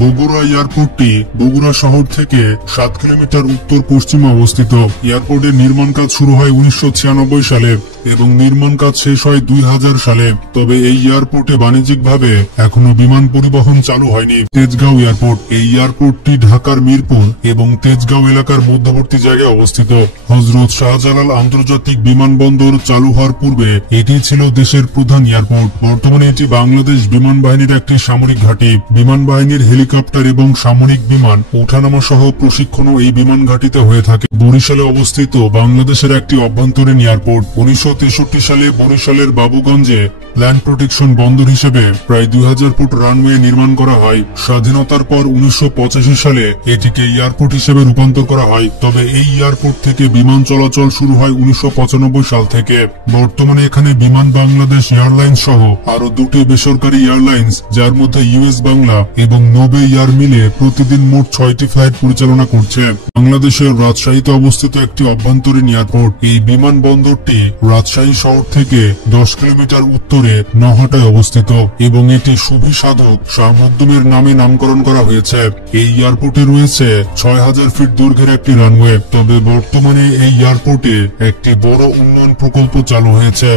বগুড়া এয়ারপোর্টটি বগুড়া শহর থেকে 7 কিলোমিটার উত্তর পশ্চিমে অবস্থিত। এয়ারপোর্টের নির্মাণ কাজ শুরু হয় 1996 সালে এবং নির্মাণ কাজ শেষ হয় 2000 সালে। তবে এই এয়ারপোর্টে বাণিজ্যিকভাবে এখনো বিমান পরিবহন চালু হয়নি। তেজগাঁও এয়ারপোর্ট, এই এয়ারপোর্টটি ঢাকার মিরপুর এবং তেজগাঁও এলাকার মধ্যবর্তী জায়গায় অবস্থিত। হযরত শাহজালাল আন্তর্জাতিক বিমানবন্দর চালু হওয়ার পূর্বে এটি ছিল দেশের প্রধান এয়ারপোর্ট। বর্তমানে এটি বাংলাদেশ বিমান বাহিনীর একটি সামরিক ঘাঁটি। বিমান বাহিনীর হেলিকপ্টার এবং সামরিক বিমান ওঠানামা সহ প্রশিক্ষণও এই বিমান ঘাঁটিতে হয়ে থাকে। বরিশালে অবস্থিত বাংলাদেশের একটি অভ্যন্তরীণ এয়ারপোর্ট। 1963 সালে বরিশালের বাবুগঞ্জে ল্যান্ড প্রোটেকশন বন্দর হিসেবে প্রায় 2000 ফুট রানওয়ে নির্মাণ করা হয়। স্বাধীনতার পর 1985 সালে এটিকে এয়ারপোর্ট হিসেবে রূপান্তর করা হয়। তবে এই এয়ারপোর্ট থেকে বিমান চলাচল শুরু হয় 1995 সাল থেকে। বর্তমানে এখানে বিমান বাংলাদেশ এয়ারলাইন্স সহ আরো দুটি বেসরকারি এয়ারলাইন্স, যার মধ্যে ইউএস বাংলা এবং নোবে এয়ার মিলে প্রতিদিন মোট 6টি ফ্লাইট পরিচালনা করছে। বাংলাদেশের রাজশাহীতে অবস্থিত একটি অভ্যন্তরীণ এয়ারপোর্ট। এই বিমানবন্দরটি রাজশাহী শহর থেকে 10 কিলোমিটার উত্তরে নহাটায় অবস্থিত এবং এটি সুফি সাধক শাহ মখদুমের নামে নামকরণ করা হয়েছে। এই এয়ারপোর্টে রয়েছে 6000 ফিট দৈর্ঘ্যের একটি রানওয়ে। তবে বর্তমানে এই এয়ারপোর্টে একটি বড় উন্নয়ন প্রকল্প চালু হয়েছে।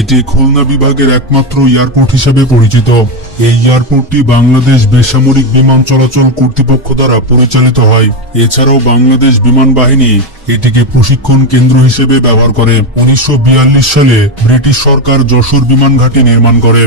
এটি খুলনা বিভাগের একমাত্র এয়ারপোর্ট হিসেবে পরিচিত। এই এয়ারপোর্টটি বাংলাদেশ বেসামরিক বিমান চলাচল কর্তৃপক্ষ দ্বারা পরিচালিত হয়। এছাড়াও বাংলাদেশ বিমান বাহিনী এটিকে প্রশিক্ষণ কেন্দ্র হিসেবে ব্যবহার করে। 1942 সালে ব্রিটিশ সরকার যশোর বিমান ঘাঁটি নির্মাণ করে।